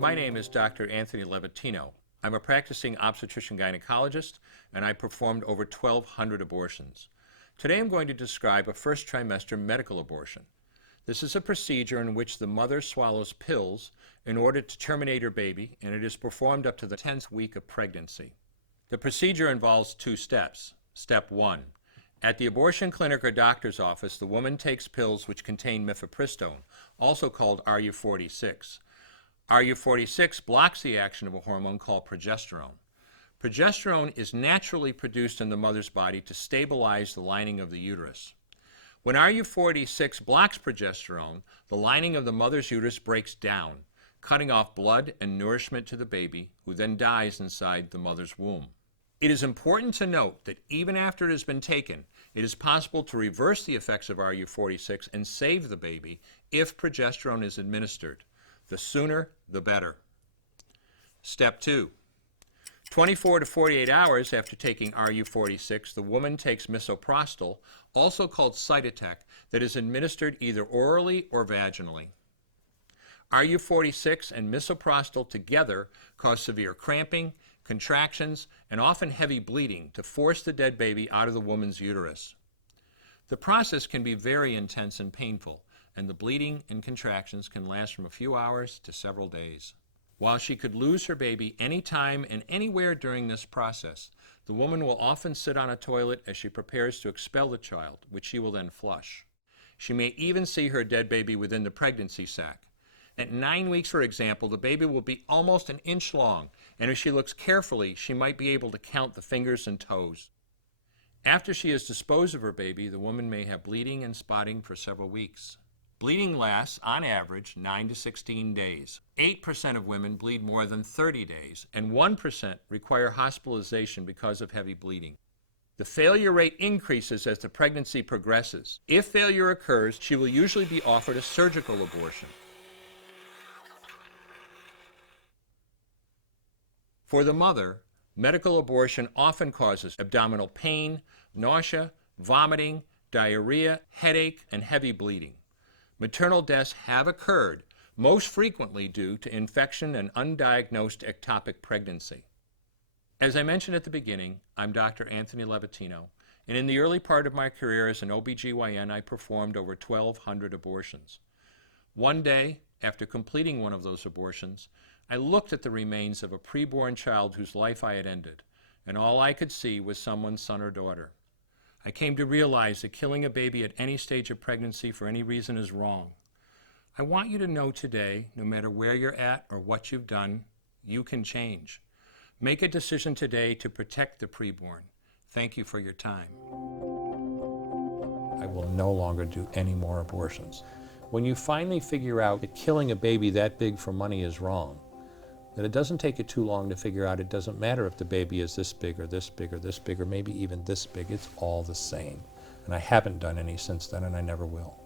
My name is Dr. Anthony Levatino. I'm a practicing obstetrician-gynecologist, and I performed over 1,200 abortions. Today I'm going to describe a first trimester medical abortion. This is a procedure in which the mother swallows pills in order to terminate her baby, and it is performed up to the 10th week of pregnancy. The procedure involves 2 steps. Step 1. At the abortion clinic or doctor's office, the woman takes pills which contain Mifepristone, also called RU46. RU46 blocks the action of a hormone called progesterone. Progesterone is naturally produced in the mother's body to stabilize the lining of the uterus. When RU46 blocks progesterone, the lining of the mother's uterus breaks down, cutting off blood and nourishment to the baby, who then dies inside the mother's womb. It is important to note that even after it has been taken, it is possible to reverse the effects of RU46 and save the baby if progesterone is administered. The sooner, the better. Step 2. 24 to 48 hours after taking RU46, the woman takes Misoprostol, also called Cytotec, that is administered either orally or vaginally. RU46 and Misoprostol together cause severe cramping, contractions, and often heavy bleeding to force the dead baby out of the woman's uterus. The process can be very intense and painful, and the bleeding and contractions can last from a few hours to several days. While she could lose her baby anytime and anywhere during this process, the woman will often sit on a toilet as she prepares to expel the child, which she will then flush. She may even see her dead baby within the pregnancy sac. At 9 weeks, for example, the baby will be almost an inch long, and if she looks carefully, she might be able to count the fingers and toes. After she has disposed of her baby, the woman may have bleeding and spotting for several weeks. Bleeding lasts, on average, 9 to 16 days. 8% of women bleed more than 30 days, and 1% require hospitalization because of heavy bleeding. The failure rate increases as the pregnancy progresses. If failure occurs, she will usually be offered a surgical abortion. For the mother, medical abortion often causes abdominal pain, nausea, vomiting, diarrhea, headache, and heavy bleeding. Maternal deaths have occurred, most frequently due to infection and undiagnosed ectopic pregnancy. As I mentioned at the beginning, I'm Dr. Anthony Levatino, and in the early part of my career as an OBGYN, I performed over 1,200 abortions. One day, after completing one of those abortions, I looked at the remains of a preborn child whose life I had ended, and all I could see was someone's son or daughter. I came to realize that killing a baby at any stage of pregnancy for any reason is wrong. I want you to know today, no matter where you're at or what you've done, you can change. Make a decision today to protect the preborn. Thank you for your time. I will no longer do any more abortions. When you finally figure out that killing a baby that big for money is wrong, that it doesn't take you too long to figure out it doesn't matter if the baby is this big or this big or this big or maybe even this big, it's all the same. And I haven't done any since then, and I never will.